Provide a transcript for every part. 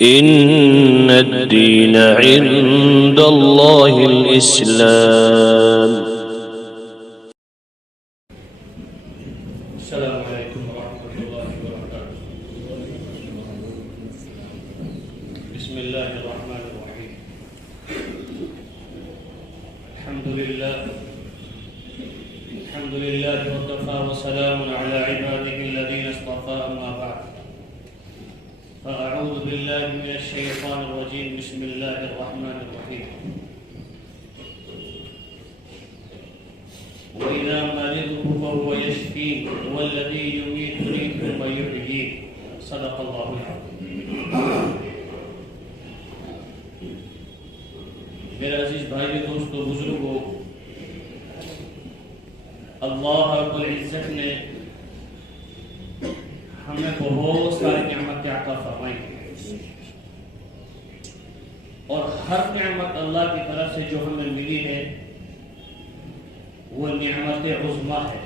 إن الدين عند الله الإسلام. السلام عليكم ورحمة الله وبركاته. بسم الله الرحمن الرحيم. الحمد لله وكفى وسلام على عباده الذين اصطفى، أما بعد، فأعوذ بالله من الشيطان الرجيم. بسم الله الرحمن الرحيم. وإذا مرضت فهو يشفين والذي يميتني ثم يحيين. صدق الله العظيم. میرے عزیز بھائی، دوستو، بزرگوں، اللہ رب العزت نے ہمیں بہت ساری نعمتیں عطا فرمائی اور ہر نعمت اللہ کی طرف سے جو ہمیں ملی ہے وہ نعمت عظمیٰ ہے.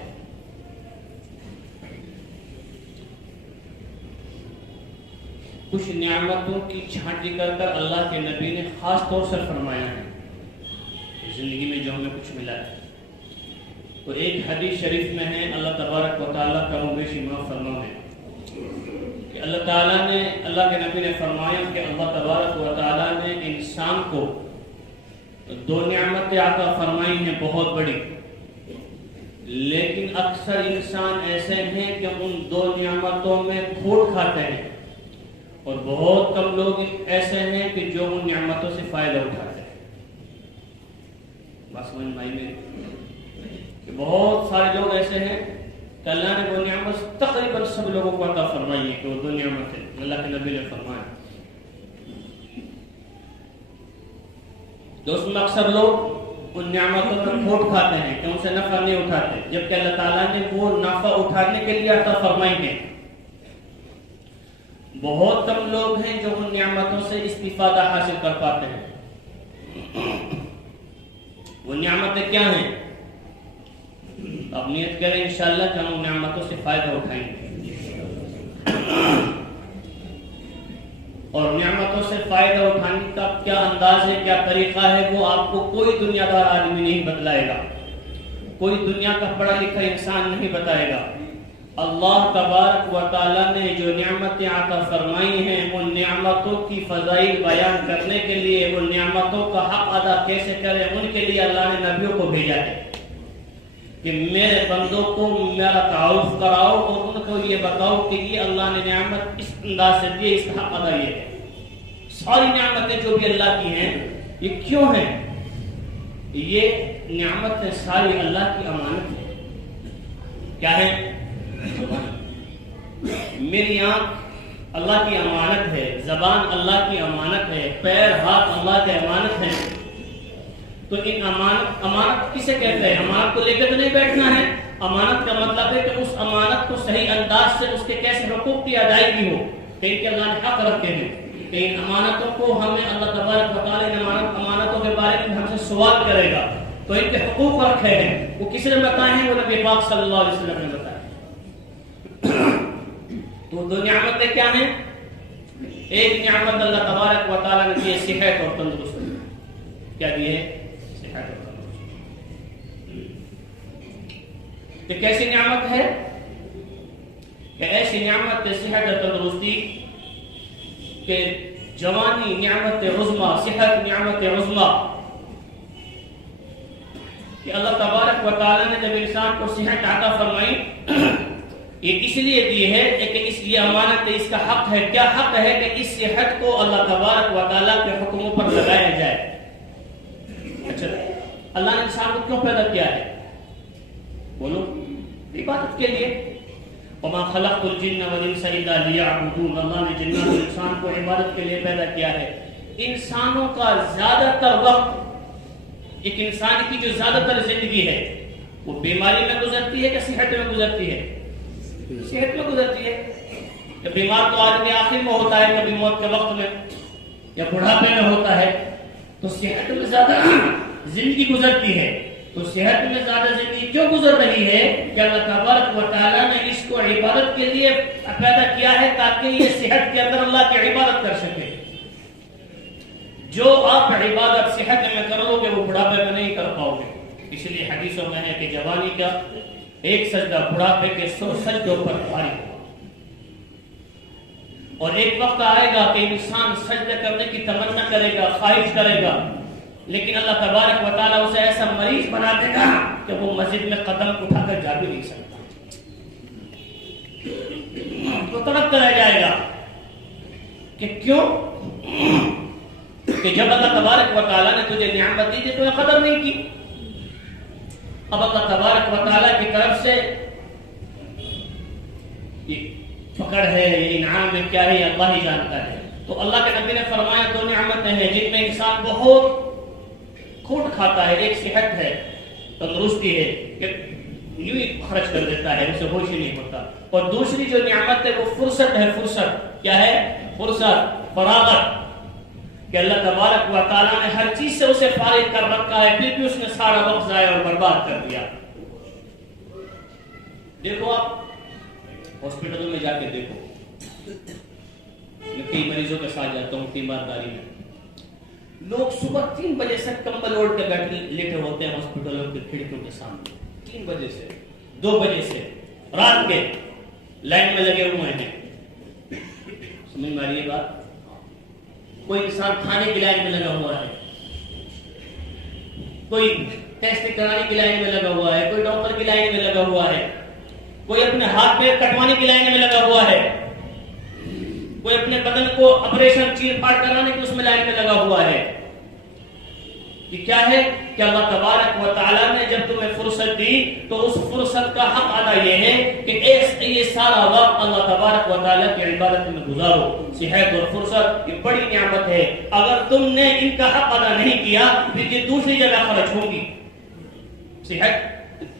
کچھ نعمتوں کی چھانٹی کر کر اللہ کے نبی نے خاص طور سے فرمایا ہے زندگی میں جو ہمیں کچھ ملا ہے. تو ایک حدیث شریف میں ہے، اللہ تبارک و تعالیٰ کا بیشی معاف فرمانے کہ اللہ کے نبی نے فرمایا کہ اللہ تبارک و تعالیٰ نے انسان کو دو نعمتیں عطا فرمائی ہیں بہت بڑی، لیکن اکثر انسان ایسے ہیں کہ ان دو نعمتوں میں کھوٹ کھاتے ہیں، اور بہت کم لوگ ایسے ہیں کہ جو ان نعمتوں سے فائدہ اٹھاتے ہیں. بس سمجھ میں آئی کہ بہت سارے لوگ ایسے ہیں کہ اللہ نے وہ نعمت تقریباً سب لوگوں کو عطا فرمائی ہے کہ وہ دو نعمتیں اللہ کے نبی نے فرمایا. تو اس میں اکثر لوگ ان نعمتوں پر کھوٹ کھاتے ہیں کہ ان سے نفع نہیں اٹھاتے، جبکہ اللہ تعالیٰ نے وہ نفع اٹھانے کے لیے عطا فرمائی ہے. بہت کم لوگ ہیں جو ان نعمتوں سے استفادہ حاصل کر پاتے ہیں. وہ نعمتیں کیا ہیں؟ اب نیت کریں انشاءاللہ کہ ہم ان نعمتوں سے فائدہ اٹھائیں گے، اور نعمتوں سے فائدہ اٹھانے کا کیا انداز ہے، کیا طریقہ ہے، وہ آپ کو کوئی دنیا دار آدمی نہیں بتلائے گا، کوئی دنیا کا پڑھا لکھا انسان نہیں بتائے گا. اللہ تبارک و تعالیٰ نے جو نعمتیں عطا فرمائی ہیں ان نعمتوں کی فضائل بیان کرنے کے لیے، ان نعمتوں کا حق ادا کیسے کریں، ان کے لیے اللہ نے نبیوں کو بھیجا ہے کہ میرے بندوں کو میرا تعارف کراؤ اور ان کو یہ بتاؤ کہ یہ اللہ نے نعمت اس انداز سے دی، اس کا حق ادا یہ ہے. ساری نعمتیں جو بھی اللہ کی ہیں یہ کیوں ہیں؟ یہ نعمتیں ساری اللہ کی امانت ہے. کیا ہے؟ میری آنکھ اللہ کی امانت ہے، زبان اللہ کی امانت ہے، پیر ہاتھ اللہ کی امانت ہے. تو ان امانت کسے کہتے ہیں؟ امانت کو لے کے تو نہیں بیٹھنا ہے. امانت کا مطلب ہے کہ اس امانت کو صحیح انداز سے اس کے کیسے حقوق کی ادائیگی ہو، کہ ان کے اللہ نے حق رکھے ہیں، کہ ان امانتوں کو ہمیں اللہ تبارک و تعالیٰ نے امانتوں کے بارے میں ہم سے سوال کرے گا، تو ان کے حقوق رکھے ہیں. وہ کس نے بتائے ہیں؟ وہ نبی پاک صلی اللہ علیہ وسلم نے بتایا. تو دو نعمتیں کیا ہیں؟ ایک نعمت اللہ تبارک و تعالیٰ نے دی صحت اور تندرستی. کیا دی ہے؟ صحت اور تندرستی. کہ کیسی نعمت ہے؟ کہ ایسی نعمت صحت اور تندرستی کہ جوانی نعمت عظمیٰ، صحت نعمت عظمیٰ، کہ اللہ تبارک و تعالیٰ نے جب انسان کو صحت عطا فرمائی یہ اس لیے دی ہے کہ اس لیے امانت ہے، اس کا حق ہے. کیا حق ہے؟ کہ اس صحت کو اللہ تبارک و تعالیٰ کے حکموں پر لگایا جائے. اچھا، اللہ نے انسان کو کیوں پیدا کیا ہے؟ بولو، عبادت کے لیے. وما خلقت الجن والانس الا ليعبدون. اللہ نے جنات اور انسان کو عبادت کے لیے پیدا کیا ہے. انسانوں کا زیادہ تر وقت، ایک انسان کی جو زیادہ تر زندگی ہے وہ بیماری میں گزرتی ہے کہ صحت میں گزرتی ہے؟ صحت میں گزرتی ہے. کہ بیمار تو آدمی آخر میں ہوتا ہے، کبھی موت کے وقت میں یا بڑھاپے میں ہوتا ہے. تو صحت میں زیادہ زندگی گزرتی ہے. تو صحت میں زیادہ زندگی کیوں گزر رہی ہے؟ کہ اللہ تبارک و تعالیٰ نے اس کو عبادت کے لیے پیدا کیا ہے تاکہ یہ صحت کے اندر اللہ کی عبادت کر سکے. جو آپ عبادت صحت میں کر لو گے وہ بڑھاپے میں نہیں کر پاؤ گے. اس لیے حدیثوں میں ہے کہ جوانی کا ایک سجدہ بڑھاپے کے 100 سجدوں پر بھاری ہوگا. اور ایک وقت آئے گا کہ انسان سجدہ کرنے کی تمنا کرے گا، خواہش کرے گا، لیکن اللہ تبارک و تعالیٰ اسے ایسا مریض بنا دے گا کہ وہ مسجد میں قدم اٹھا کر جا بھی نہیں سکتا، وہ تڑپتا رہ جائے گا. کہ کیوں؟ کہ جب اللہ تبارک و تعالیٰ نے تجھے نعمت دی تھی تو نے قدر نہیں کی. اب اللہ تبارک و تعالیٰ کی طرف سے فقر ہے، یہ انعام میں کیا ہے یہ اللہ ہی جانتا ہے. تو اللہ کے نبی نے فرمایا 2 نعمتیں ہیں جن میں انسان بہت کھوٹ کھاتا ہے. ایک صحت ہے، تندرستی ہے کہ یوں ہی خرچ کر دیتا ہے، اسے ہوش ہی نہیں ہوتا. اور دوسری جو نعمت ہے وہ فرصت ہے. فرصت کیا ہے؟ فرصت، فراغت، کہ اللہ تبارک و تعالیٰ نے ہر چیز سے اسے فارغ کر رکھا ہے، پھر بھی اس نے سارا وقت ضائع اور برباد کر دیا. دیکھو آپ ہاسپٹلوں میں جا کے دیکھو، میں کئی مریضوں کے ساتھ جاتا ہوں تیمارداری میں، لوگ صبح 3 بجے سے کمبل اوڑھ کے بیٹھے لیٹے ہوتے ہیں ہاسپٹلوں کی کھڑکیوں کے سامنے. 3 بجے سے 2 بجے سے رات کے لائن میں لگے ہوئے ہیں. سمجھ میں آ رہی ہے بات؟ کوئی انسان کھانے کی لائن میں لگا ہوا ہے، کوئی ٹیسٹ کرانے کی لائن میں لگا ہوا ہے، کوئی ڈاکٹر کی لائن میں لگا ہوا ہے، کوئی اپنے ہاتھ پیر کٹوانے کی لائن میں لگا ہوا ہے، کوئی اپنے بدن کو آپریشن چیر پھاڑ کرانے کی اس میں لائن میں لگا ہوا ہے. یہ کیا ہے کہ اللہ تبارک و تعالیٰ نے جب تمہیں فرصت دی تو اس فرصت کا حق ادا یہ ہے کہ یہ سارا وقت اللہ تبارک و تعالیٰ کی عبادت میں گزارو. صحت اور فرصت یہ بڑی نعمت ہے. اگر تم نے ان کا حق ادا نہیں کیا پھر یہ دوسری جگہ خرچ ہوگی. صحت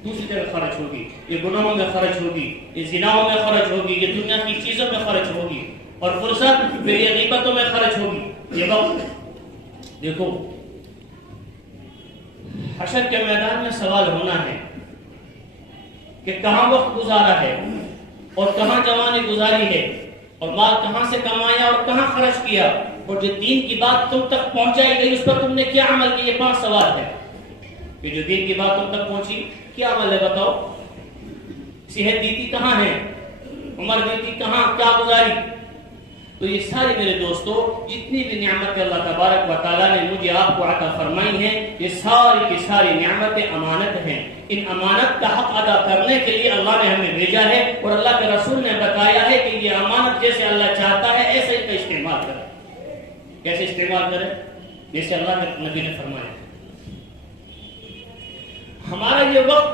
دوسری جگہ خرچ ہوگی، یہ گناہوں میں خرچ ہوگی، یہ زناؤں میں خرچ ہوگی، یہ دنیا کی چیزوں میں خرچ ہوگی. اور فرصت پھر یہ غیبتوں میں خرچ ہوگی. یہ وقت دیکھو، حشر کے میدان میں سوال ہونا ہے کہ کہاں وقت گزارا ہے اور کہاں جوانی گزاری ہے اور مال کہاں سے کمایا اور کہاں خرچ کیا، اور جو دین کی بات تم تک پہنچائی گئی اس پر تم نے کیا عمل کیا. یہ 5 سوال ہے کہ جو دین کی بات تم تک پہنچی کیا عمل ہے بتاؤ. صحت دی تھی کہاں ہے، عمر دی تھی کہاں، کیا گزاری. تو یہ ساری میرے دوستو جتنی بھی نعمتیں اللہ تبارک و تعالیٰ نے مجھے آپ کو عطا فرمائی ہیں یہ ساری کی ساری نعمتیں امانت ہیں. ان امانت کا حق ادا کرنے کے لیے اللہ نے ہمیں بھیجا ہے اور اللہ کے رسول نے بتایا ہے کہ یہ امانت جیسے اللہ چاہتا ہے ایسے ہی کا استعمال کرے. کیسے استعمال کرے؟ جیسے اللہ کے نبی نے فرمایا. ہمارا یہ وقت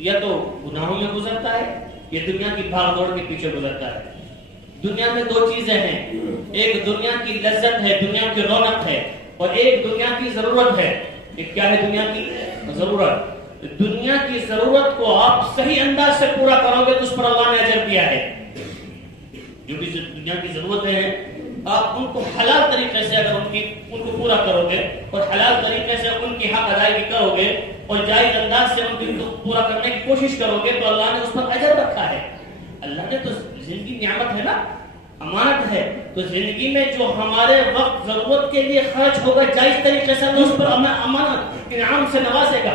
یا تو گناہوں میں گزرتا ہے یا دنیا کی بھاگ دوڑ کے پیچھے گزرتا ہے. دنیا میں 2 چیزیں ہیں، ایک دنیا کی لذت ہے، دنیا کی رونق ہے، اور ایک دنیا کی ضرورت ہے. ایک کیا ہے؟ دنیا کی ضرورت. دنیا کی ضرورت کو آپ صحیح انداز سے پورا کرو گے تو اس پر اللہ نے اجر دیا ہے. جو بھی دنیا کی ضرورتیں ہیں آپ ان کو حلال طریقے سے اگر ان کو پورا کرو گے اور حلال طریقے سے ان کی حق ادائیگی کرو گے اور جائز انداز سے ان کو پورا کرنے کی کوشش کرو گے تو اللہ نے اس پر اجر رکھا ہے. اللہ نے تو زندگی نعمت ہے نا، امانت ہے. تو زندگی میں جو ہمارے وقت ضرورت کے لیے خرچ ہوگا جائز طریقے سے اللہ اس پر امانت انعام سے نوازے گا.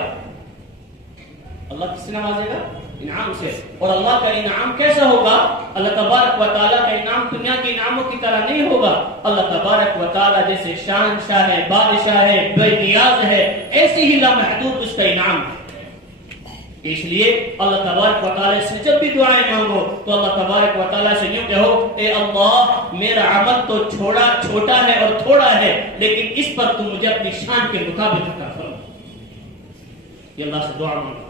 اللہ کس سے نوازے گا؟ انعام سے. اور اللہ کا انعام کیسا ہوگا؟ اللہ تبارک و تعالیٰ کا انعام دنیا کے انعاموں کی طرح نہیں ہوگا. اللہ تبارک و تعالیٰ جیسے شہنشاہ ہے، بادشاہ ہے، بے نیاز ہے، ایسے ہی لامحدود اس کا انعام ہے. اس لیے اللہ تبارک و تعالیٰ سے جب بھی دعائیں مانگو تو اللہ تبارک و تعالیٰ سے یوں کہو اے اللہ میرا عمل تو چھوٹا ہے اور تھوڑا ہے لیکن اس پر تم مجھے اپنی شان کے مطابق عطا فرما. یہ اللہ سے دعا مانگو.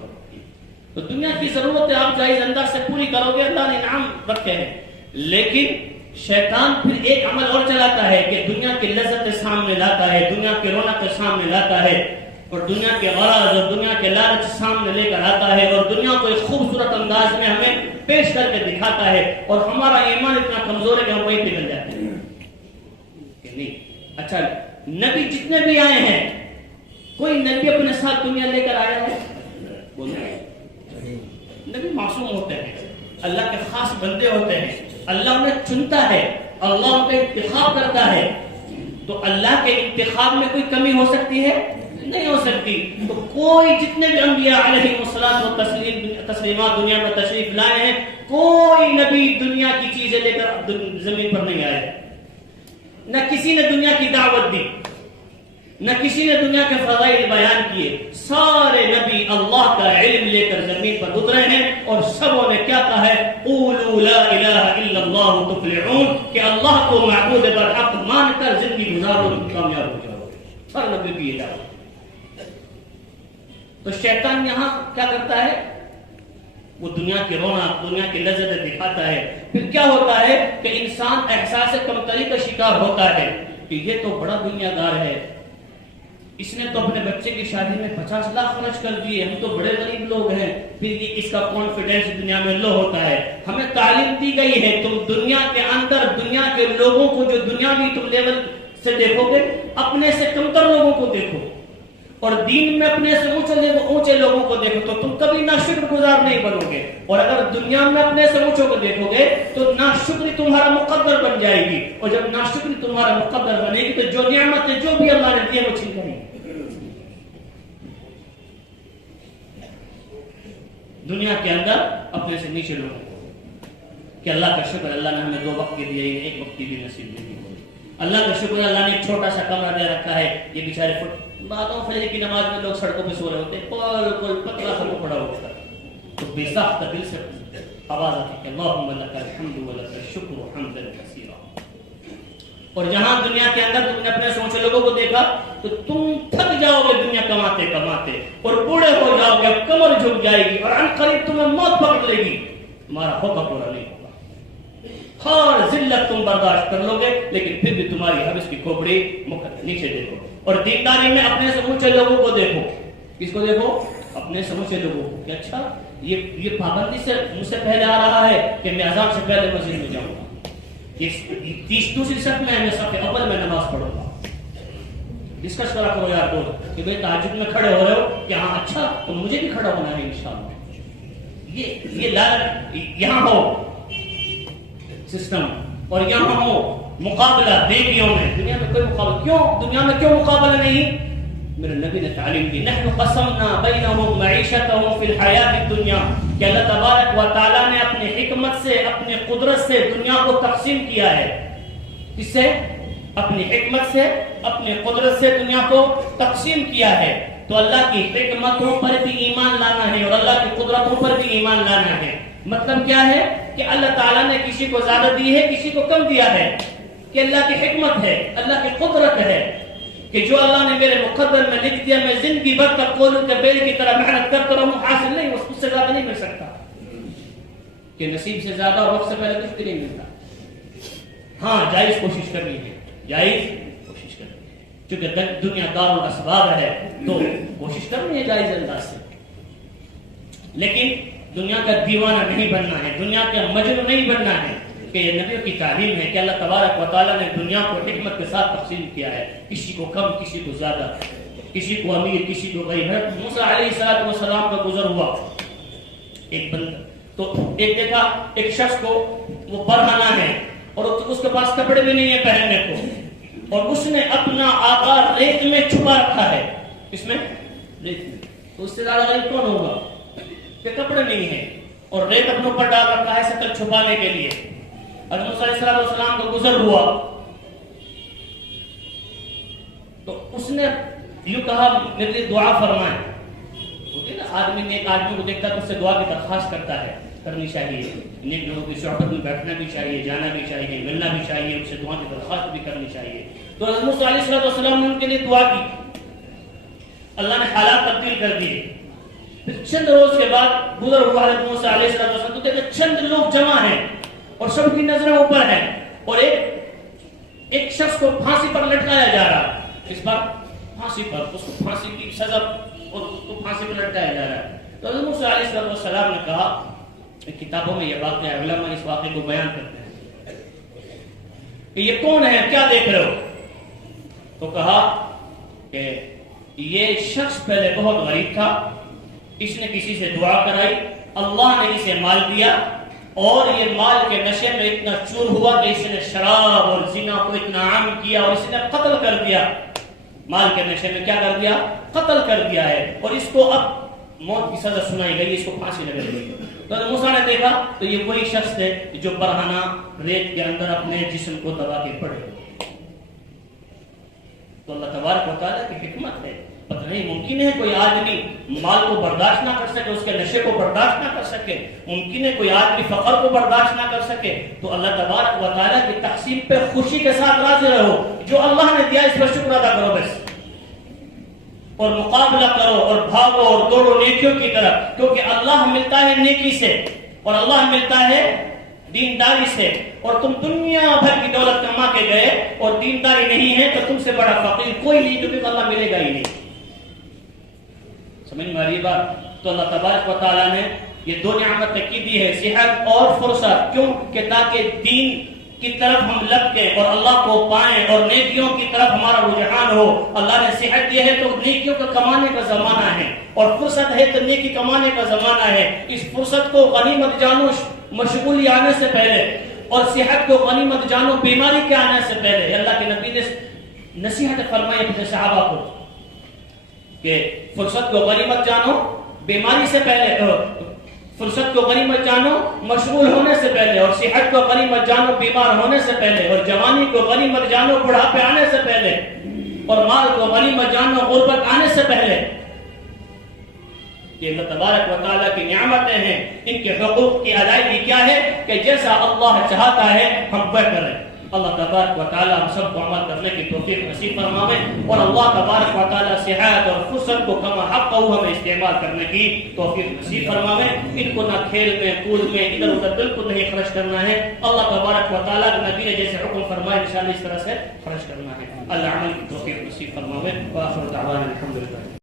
تو دنیا کی ضرورتیں آپ جائز انداز سے پوری کرو گے، اللہ نے انعام رکھے ہیں. لیکن شیطان پھر ایک عمل اور چلاتا ہے کہ دنیا کی لذت سامنے لاتا ہے، دنیا کی رونق سامنے لاتا ہے اور دنیا کے غرض اور دنیا کے لالچ سامنے لے کر آتا ہے اور دنیا کو ایک خوبصورت انداز میں ہمیں پیش کر کے دکھاتا ہے اور ہمارا ایمان اتنا کمزور ہے کہ ہم وہیں پگھل جاتے ہیں کہ نہیں. اچھا نبی جتنے بھی آئے ہیں کوئی نبی اپنے ساتھ دنیا لے کر آیا ہے؟ نبی معصوم ہوتے ہیں، اللہ کے خاص بندے ہوتے ہیں، اللہ انہیں چنتا ہے، اللہ ان کا انتخاب کرتا ہے. تو اللہ کے انتخاب میں کوئی کمی ہو سکتی ہے؟ نہیں ہو سکتی. تو کوئی جتنے بھی انبیاء علیہ الصلوۃ والتسلیمات دنیا میں تشریف لائے ہیں، کوئی نبی دنیا کی چیزیں لے کر زمین پر نہیں آئے. نہ کسی نے دنیا کی دعوت دی، نہ کسی نے دنیا کے فضائل بیان کیے. سارے نبی اللہ کا علم لے کر زمین پر اترے ہیں اور سبوں نے کیا کہا ہے؟ قولوا لا الہ الا اللہ تفلحون، کہ اللہ کو معبود برحق مان کر زندگی گزارو، کامیاب ہو جاؤ. ہر نبی کی یہ دعوت. تو شیطان یہاں کیا کرتا ہے؟ وہ دنیا کی رونق، دنیا کی لذت دکھاتا ہے. پھر کیا ہوتا ہے کہ انسان احساس کمتری کا شکار ہوتا ہے کہ یہ تو بڑا دنیا دار ہے، اس نے تو اپنے بچے کی شادی میں 50 لاکھ خرچ کر دیے، ہم تو بڑے غریب لوگ ہیں. پھر یہ اس کا کانفیڈینس دنیا میں لو ہوتا ہے. ہمیں تعلیم دی گئی ہے تم دنیا کے اندر دنیا کے لوگوں کو جو دنیاوی تم لیول سے دیکھو گے، اپنے سے کمتر لوگوں کو دیکھو، اور دین میں اپنے سے اونچے لوگوں کو دیکھو تو تم کبھی ناشکر گزار نہیں بنو گے. اور اگر دنیا میں اپنے سے اونچوں کو دیکھو گے تو ناشکری تمہارا مقدر بن جائے گی، اور جب ناشکری تمہارا مقدر بنے گی تو جو نعمتیں جو بھی اللہ نے دی وہ چھین کریں گی. دنیا کے اندر اپنے سے نیچے لوگوں کو کہ اللہ کا شکر اللہ نے ہمیں 2 وقت کے دیے، ایک وقت کی بھی نصیب نہیں. اللہ کا شکر اللہ نے ایک چھوٹا سا کمرہ دے رکھا ہے. یہ بیچارے بعدوں فجر کی نماز میں لوگ سڑکوں پہ سو رہے ہوتے ہیں، کوئی پتلا سا پڑا ہوتا ہے تو بے ساختہ دل سے آواز آتی ہے کہ اللہم لک الحمد ولک الشکر حمدا کثیرا. اور جہاں دنیا کے اندر تم نے اپنے سوچے لوگوں کو دیکھا تو تم تھک جاؤ گے دنیا کماتے کماتے اور بوڑھے ہو جاؤ گے، کمر جھک جائے گی اور عنقریب تمہیں موت پکڑ لے گی، تمہارا ہوگا پورا نہیں ہوگا. ہر ذلت تم برداشت کر لو گے لیکن پھر بھی تمہاری حبس کی کھوپڑی نیچے دیکھو. اور دینداری میں اپنے سے اونچے لوگوں کو دیکھو. کس کو دیکھو؟ اپنے سے اونچے لوگوں کو کہ اچھا یہ پابندی سے مجھ سے پہلے آ رہا ہے کہ میں اذان سے پہلے مسجد میں جاؤں گا، یہ دوسری صف میں میں صف اول میں نماز پڑھوں گا. ڈسکس کرا کرو یار دوست کہ بھئی تہجد میں کھڑے ہو رہے ہو کہ ہاں اچھا تو مجھے بھی کھڑا ہونا ہے انشاءاللہ. یہ لالچ یہاں ہو سسٹم، اور یہاں ہو مقابلہ نیکیوں میں. دنیا میں کوئی مقابلہ کیوں؟ دنیا میں کیوں مقابلہ نہیں؟ میرے نبی نے تعلیم دی نحن قسمنا بینہم معیشتہم فی الحیات الدنیا، کہ اللہ تبارک و تعالیٰ نے اپنی حکمت سے اپنی قدرت سے دنیا کو تقسیم کیا ہے. کس سے؟ اپنی حکمت سے اپنی قدرت سے دنیا کو تقسیم کیا ہے. تو اللہ کی حکمتوں پر بھی ایمان لانا ہے اور اللہ کی قدرتوں پر بھی ایمان لانا ہے. مطلب کیا ہے کہ اللہ تعالیٰ نے کسی کو زیادہ دی ہے کسی کو کم دیا ہے، کہ اللہ کی حکمت ہے، اللہ کی قدرت ہے کہ جو اللہ نے میرے مقدر میں لکھ دیا میں زندگی بھر تک قولوں کے بیل کی طرح محنت کرتا رہوں، حاصل نہیں، اس سے زیادہ نہیں مل سکتا. کہ نصیب سے زیادہ اور وقت سے پہلے کچھ بھی نہیں ملتا. ہاں جائز کوشش کرنی ہے، جائز کوشش کرنی ہے، چونکہ دنیا دار الاسباب ہے تو کوشش کرنی ہے جائز انداز سے. لیکن دنیا کا دیوانہ نہیں بننا ہے، دنیا کا مجنون نہیں بننا ہے. کہ یہ نبیوں کی تعلیم ہے کہ اللہ تبارک و تعالیٰ نے دنیا کو حکمت کے ساتھ تقسیم کیا ہے، کسی کو کم کسی کو زیادہ، کسی کو امیر کسی کو غریب. موسیٰ علیہ السلام کا گزر ہوا ایک بندہ، تو ایک دیکھا ایک شخص کو وہ برہنہ ہے اور اس کے پاس کپڑے بھی نہیں ہے پہننے کو، اور اس نے اپنا آقا ریت میں چھپا رکھا ہے. اس میں ریت میں، تو اس سے زیادہ غریب کون ہوگا کہ کپڑے نہیں ہے اور ریت اپنے اوپر ڈال رکھا ہے شکل چھپانے کے لیے. حضرت موسیٰ علیہ السلام کا گزر ہوا تو اس نے یوں کہا میرے لیے دعا فرمائیں. ہوتے نا آدمی نے ایک آدمی کو دیکھتا تو اس سے دعا کی درخواست کرتا ہے، کرنی چاہیے. نیک لوگوں کی صحبت میں بیٹھنا بھی چاہیے، جانا بھی چاہیے، ملنا بھی چاہیے، اس سے دعا کی درخواست بھی کرنی چاہیے. تو حضرت موسیٰ علیہ السلام نے ان کے لیے دعا کی، اللہ نے حالات تبدیل کر دیے. پھر چند روز کے بعد گزر ہوا حضرت موسیٰ علیہ السلام تو دیکھا چند لوگ جمع ہیں اور سب کی نظریں اوپر ہیں اور ایک شخص کو پھانسی پر لٹکایا جا رہا ہے. اس بار پھانسی پر، اس کو پھانسی کی سزا اور اس کو پھانسی پر لٹکایا جا رہا ہے. تو حضرت موسیٰ علیہ السلام نے کہا، کتابوں میں یہ واقعہ علماء اس واقعے کو بیان کرتے ہیں کہ یہ کون ہے، کیا دیکھ رہے ہو؟ تو کہا کہ یہ شخص پہلے بہت غریب تھا، اس نے کسی سے دعا کرائی، اللہ نے اسے مال دیا اور یہ مال کے نشے میں اتنا چور ہوا کہ اس نے شراب اور زنا کو اتنا عام کیا کیا اور اس نے قتل کر دیا، مال کے نشے میں کیا کر دیا؟ قتل کر دیا ہے، اور اس کو اب موت کی سزا سنائی گئی، اس کو پھانسی لگائی گئی۔ تو موسیٰ نے دیکھا تو یہ وہی شخص تھے جو برہنہ ریت کے اندر اپنے جسم کو دبا کے پڑے۔ تو اللہ تبارک و تعالیٰ کی حکمت ہے، پتہ نہیں ممکن ہے کوئی آدمی مال کو برداشت نہ کر سکے، اس کے نشے کو برداشت نہ کر سکے، ممکن ہے کوئی آدمی فقر کو برداشت نہ کر سکے، تو اللہ تبارک و تعالیٰ کی تقسیم پہ خوشی کے ساتھ راضی رہو، جو اللہ نے دیا اس پر شکر ادا کرو بس، اور مقابلہ کرو اور بھاگو اور دوڑو نیکیوں کی طرف، کیونکہ اللہ ملتا ہے نیکی سے اور اللہ ملتا ہے دینداری سے، اور تم دنیا بھر کی دولت کما کے گئے اور دینداری نہیں ہے تو تم سے بڑا فقیر کوئی نہیں، کیونکہ اللہ ملے گا ہی نہیں۔ سمجھ میں آ رہی بات؟ تو اللہ تبارک و تعالیٰ نے یہ دو نعمتیں کی دی ہے، صحت اور فرصت، کیوں کہ تاکہ دین کی طرف ہم لگ کے اور اللہ کو پائیں اور نیکیوں کی طرف ہمارا رجحان ہو۔ اللہ نے صحت دی ہے تو نیکیوں کا کمانے کا زمانہ ہے، اور فرصت ہے تو نیکی کمانے کا زمانہ ہے۔ اس فرصت کو غنیمت جانو مشغولی آنے سے پہلے، اور صحت کو غنیمت جانو بیماری کے آنے سے پہلے۔ اللہ کے نبی نے نصیحت فرمائی اپنے صحابہ کو کہ فرصت کو غنیمت جانو بیماری سے پہلے، فرصت کو غنیمت جانو مشغول ہونے سے پہلے، اور صحت کو غنیمت جانو بیمار ہونے سے پہلے، اور جوانی کو غنیمت جانو بڑھاپے آنے سے پہلے، اور مال کو غنیمت جانو غربت آنے سے پہلے۔ یہ اللہ تبارک و تعالیٰ کی نعمتیں ہیں، ان کے حقوق کی ادائیگی کیا ہے کہ جیسا اللہ چاہتا ہے ہم وہ کریں۔ اللہ تبارک و تعالیٰ ہم سب کو عمل کرنے کی توفیق نصیب فرماوے، اور اللہ تبارک و تعالیٰ صحت اور فرصت کو کما حق ہمیں استعمال کرنے کی توفیق نصیب فرماوے۔ ان کو نہ کھیل میں کود میں ادھر ادھر بالکل نہیں خرچ کرنا ہے، اللہ تبارک و تعالیٰ کے نبی نے جیسے حکم فرمایا انشاءاللہ اس طرح سے خرچ کرنا ہے۔ اللہ عمل کی توفیق نصیب فرماوے۔ وآخر دعوانا الحمدللہ۔